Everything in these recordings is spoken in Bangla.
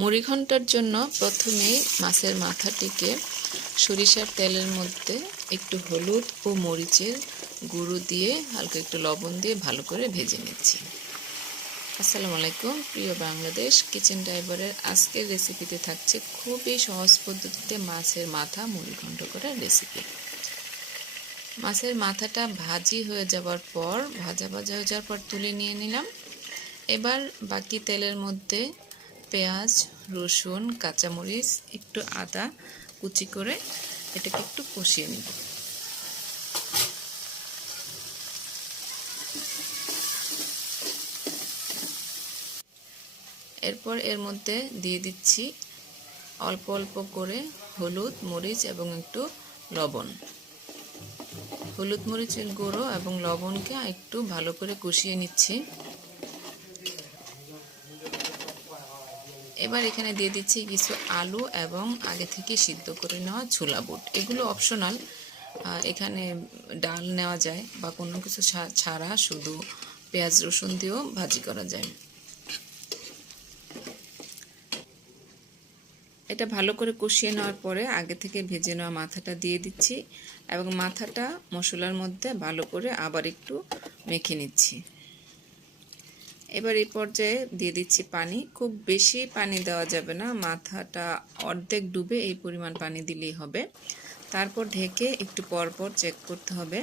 মুড়ি ঘন্টার জন্য প্রথমেই মাছের মাথাটিকে সরিষার তেলের মধ্যে একটু হলুদ ও মরিচের গুঁড়ো দিয়ে হালকা একটু লবণ দিয়ে ভালো করে ভেজে নিচ্ছি। আসসালামু আলাইকুম, প্রিয় বাংলাদেশ কিচেন ড্রাইভারের আজকের রেসিপিতে থাকছে খুবই সহজ পদ্ধতিতে মাছের মাথা মুড়ি ঘন্ট করার রেসিপি। মাছের মাথাটা ভাজি হয়ে যাওয়ার পর ভাজা হয়ে যাওয়ার পর তুলে নিয়ে নিলাম। এবার বাকি তেলের মধ্যে পেঁয়াজ, রসুন, কাঁচামরিচ, একটু আদা কুচি করে এটাকে একটু কষিয়ে নিব। এরপর এর মধ্যে দিয়ে দিচ্ছি অল্প অল্প করে হলুদ, মরিচ এবং একটু লবণ। হলুদ মরিচের গুঁড়ো এবং লবণকে একটু ভালো করে কষিয়ে নিচ্ছি। এবার এখানে দিয়ে দিচ্ছি কিছু আলু এবং আগে থেকে সিদ্ধ করে নেওয়া ছোলা বুট। এগুলো অপশনাল, এখানে ডাল নেওয়া যায় বা কোনো কিছু ছাড়া শুধু পেঁয়াজ রসুন দিয়েও ভাজি করা যায়। এটা ভালো করে কষিয়ে নেওয়ার পরে আগে থেকে ভেজে নেওয়া মাথাটা দিয়ে দিচ্ছি এবং মাথাটা মশলার মধ্যে ভালো করে আবার একটু মেখে নিচ্ছি। এবার এই পর্যায়ে দিয়ে দিচ্ছি পানি। খুব বেশি পানি দেওয়া যাবে না, মাথাটা অর্ধেক ডুবে এই পরিমাণ পানি দিলেই হবে। তারপর ঢেকে একটু পরপর চেক করতে হবে,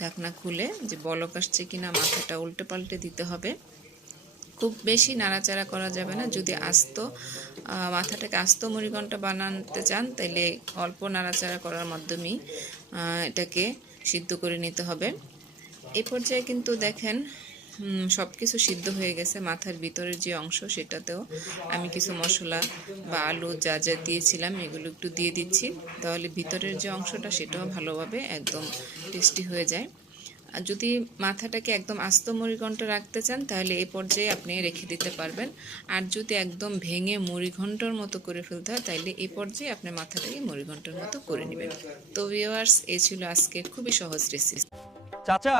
ঢাকনা খুলে যে বলক আসছে কিনা মাথাটা উল্টে পাল্টে দিতে হবে। খুব বেশি নাড়াচাড়া করা যাবে না। যদি মাথাটাকে আস্ত মুড়িঘণ্ট বানাতে চান তাহলে অল্প নাড়াচাড়া করার মাধ্যমেই এটাকে সিদ্ধ করে নিতে হবে। এই পর্যায়ে কিন্তু দেখেন সব কিছু সিদ্ধ হয়ে গেছে। মাথার ভিতরের যে অংশ সেটাতেও আমি কিছু মশলা বা আলু যা যা দিয়েছিলাম এগুলো একটু দিয়ে দিচ্ছি, তাহলে ভিতরের যে অংশটা সেটাও ভালোভাবে একদম টেস্টি হয়ে যায়। আর যদি মাথাটাকে একদম আস্ত মুড়িঘণ্ট রাখতে চান তাহলে এই পর্যায়ে আপনি রেখে দিতে পারবেন। আর যদি একদম ভেঙে মুড়িঘণ্টর মতো করে ফেলতে হয় তাহলে এই পর্যায়ে আপনি মাথাটাকে মুড়িঘণ্টর মতো করে নেবেন। তো ভিউয়ার্স, এই ছিল আজকে খুবই সহজ রেসিপি। চাচা,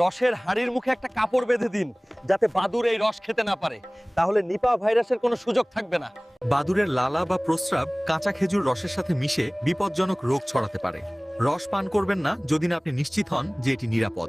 রসের হাড়ির মুখে একটা কাপড় বেঁধে দিন যাতে বাদুর এই রস খেতে না পারে, তাহলে নিপা ভাইরাসের কোনো সুযোগ থাকবে না। বাদুড়ের লালা বা প্রস্রাব কাঁচা খেজুর রসের সাথে মিশে বিপজ্জনক রোগ ছড়াতে পারে। রস পান করবেন না যদি না আপনি নিশ্চিত হন যে এটি নিরাপদ।